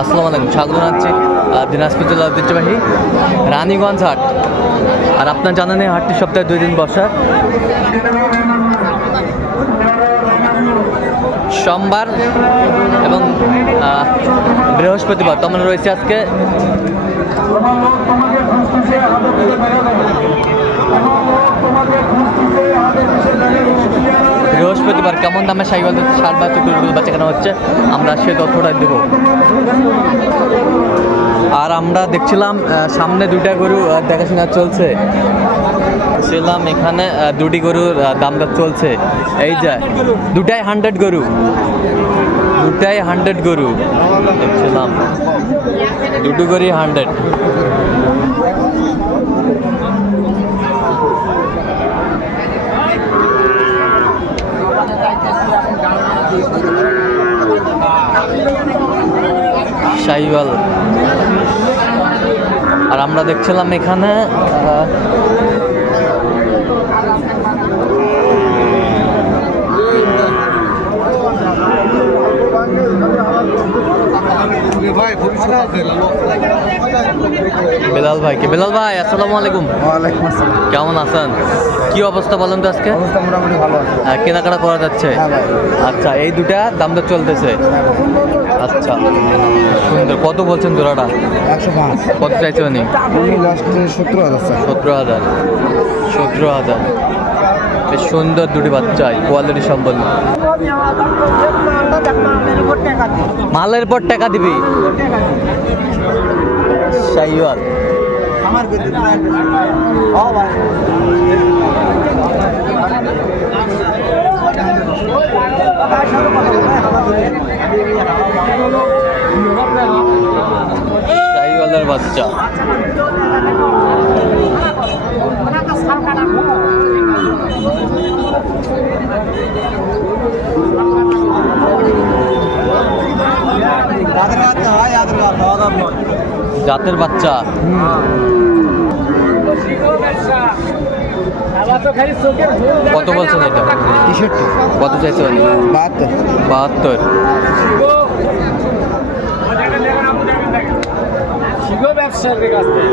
আসসালামু আলাইকুম, স্বাগত জানাচ্ছি দিনাজপুর জেলা ঐতিহ্যবাহী রানীগঞ্জ হাট। আর আপনার জানেন এই হাটটি সপ্তাহে দুই দিন বসা। সোমবার এবং বৃহস্পতিবার তেমন রয়েছে আজকে। বৃহস্পতিবার কেমন দামে সাইকেল ষাট বাচ্চা গরুগুলো বাচ্চা কেনা হচ্ছে? আমরা সে তথ্যটা দেবো। আর আমরা দেখছিলাম সামনে দুইটা গরু দেখাশোনা চলছে। ছিলাম এখানে দুটি গরুর দাম দর চলছে। এই যে, দুটাই হান্ড্রেড গরু। দুটাই হান্ড্রেড গরু। দেখছিলাম। দুটো গরুই হান্ড্রেড শাহিওয়াল। আর আমরা দেখছিলাম এখানে বেলাল ভাই কে? বেলাল ভাই আসসালামু আলাইকুম। ওয়ালাইকুম আসসালাম। কেমন আছেন? কি অবস্থা বলেন তো আজকে? অবস্থা মোটামুটি ভালো আছে। হ্যাঁ, কেনাকাটা করা যাচ্ছে? হ্যাঁ ভাই। আচ্ছা এই দুটা দাম দর চলতেছে। আচ্ছা সুন্দর। কত বলছেন জোড়াটা? একশো পাঁচ। কত চাইছে উনি? সত্তর হাজার সতেরো হাজার। সতেরো হাজার। বেশ সুন্দর দুটি বাচ্চা কোয়ালিটি সম্পন্ন। মালের পর টাকা দিবি? বাচ্চা। জাতের বাচ্চা। কত বলছেন এটা? তেষট্টি কত চাইছে উনি বাহাত্তর। বাহাত্তর। ব্যবসায়ীর কাছ থেকে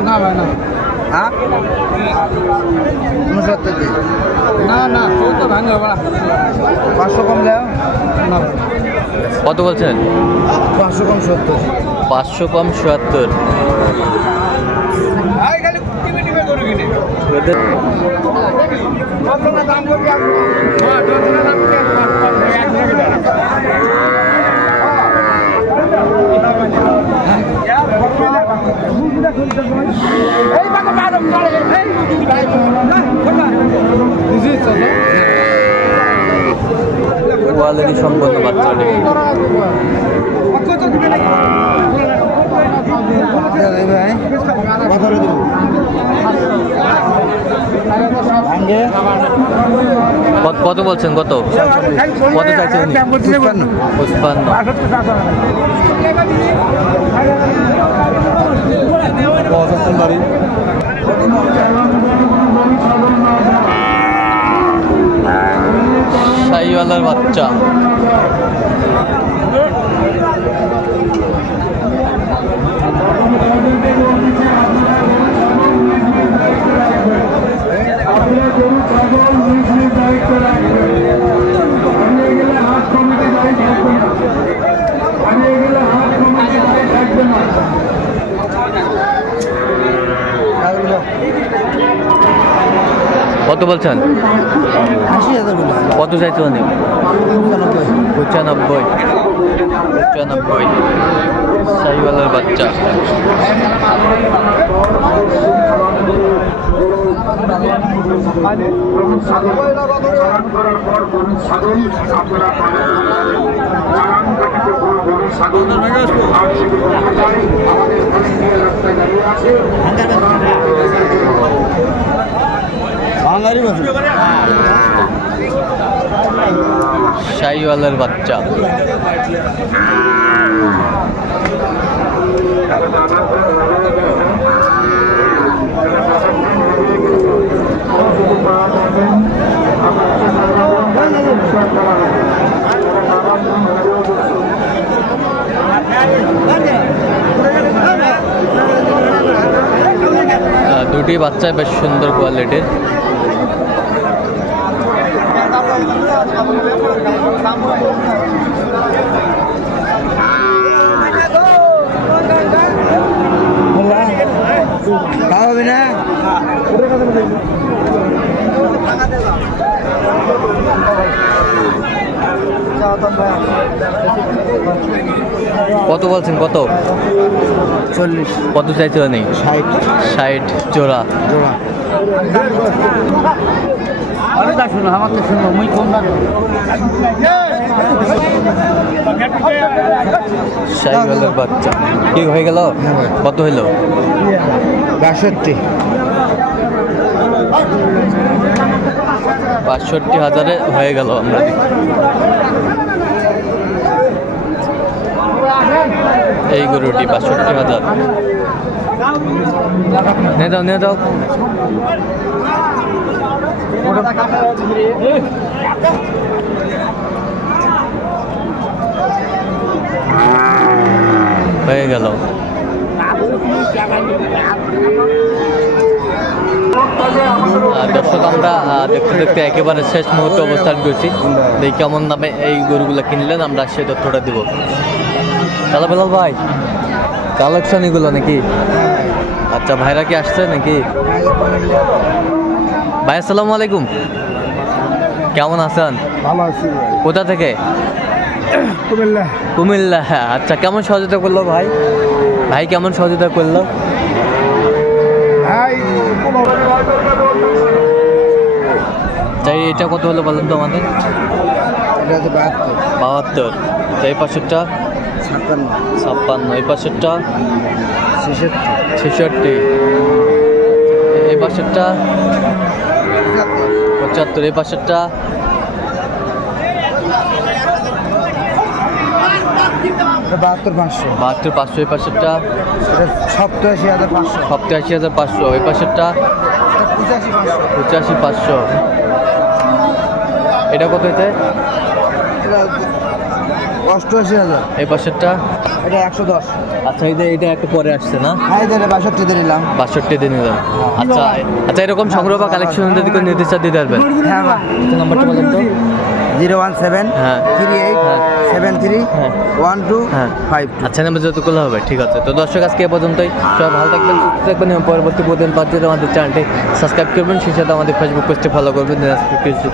না ভাই না। হ্যাঁ? উনসত্তর না না তো ভাঙবে পাঁচশো কম না কত বলছেন? পাঁচশো কম সত্তর। পাঁচশো কম ওদের কোয়ালিটি সম্পন্ন কত কত বলছেন? কত? কত চাইছে উনি? পঁচপান্ন। পঁচপান্ন। বাড়ি। শাহিওয়ালার বাচ্চা। কত বলছেন আশি হাজার বলেছি কত চাইছে উনি? পঁচানব্বই। পঁচানব্বই। শাহিওয়ালার বাচ্চা। শাহিওয়ালের বাচ্চা। দুটি বাচ্চা বেশ সুন্দর কোয়ালিটির কত বলছেন? কত? চল্লিশ। কত চাইছিল নেই ষাট। ষাট জোড়া। জোড়া। শুনো আমার শুনো মুই কম না বাচ্চা। কি হয়ে গেল? হ্যাঁ কত হইল? বাষট্টি। বাষট্টি হাজারে হয়ে গেল আমরা এই গরুটি বাষট্টি হাজার। নিয়ে যাও নিয়ে যাও। হয়ে গেল। দর্শক আমরা দেখতে দেখতে একেবারে শেষ মুহূর্তে অবস্থান করছি। দেখি কেমন দামে এই গরুগুলো কিনলেন আমরা সেই তথ্যটা দিব। তাহলে বেলাল ভাই কালেকশন এগুলো নাকি? আচ্ছা ভাইরা কি আসছে নাকি? ভাই আসসালামু আলাইকুম। কেমন আছেন? ভালো আছি কোথা থেকে? কুমিল্লা। কুমিল্লা। আচ্ছা কেমন সহযোগিতা করল ভাই? ভাই কেমন সহযোগিতা করল? তাই এটা কত হলো বলেন তো আমাদের? বাহাত্তর। বাহাত্তর। তো এই পাশেরটা ছাপ্পান্ন। ছাপ্পান্ন এই পাশেরটা? ছেষট্টি। ছেষট্টি। এই পাশেরটা? পঁচাত্তর এই পাশেরটা? বাহাত্তর পাঁচশো। বাহাত্তর পাঁচশো এই পাশেরটা? সপ্তাশি হাজার পাঁচশো। সপ্তাশি হাজার পাঁচশো এই পাশেরটা? পঁচাশি পাঁচশো। পঁচাশি পাঁচশো। এটা কত হয়েছে অষ্টআশি হাজার। এই পাশেরটা? এটা একশো দশ। আচ্ছা এই যে এটা একটু পরে আসছে না? হ্যাঁ এটা বাষট্টি দিয়ে নিলাম। বাষট্টি দিন নিলাম। আচ্ছা আচ্ছা এরকম সংগ্রহ বা কালেকশন যদি কোনো নির্দিষ্ট দিতে পারবেন হ্যাঁ নাম্বারটা বলেন তো। জিরো ওয়ান সেভেন হ্যাঁ। থ্রি এইট হ্যাঁ। সেভেন থ্রি হ্যাঁ। ওয়ান টু হ্যাঁ। ফাইভ আচ্ছা নাম্বার যত করলে হবে ঠিক আছে। তো দর্শক আজকে এ পর্যন্তই। সবাই ভালো থাকবেন সুস্থ থাকবেন এবং পরবর্তী প্রতিদিন পাচ্ছেন আমাদের চ্যানেলটি সাবস্ক্রাইব করবেন। সেই সাথে আমাদের ফেসবুক পেজটি ফলো করবেন দিনাজপুর কৃষি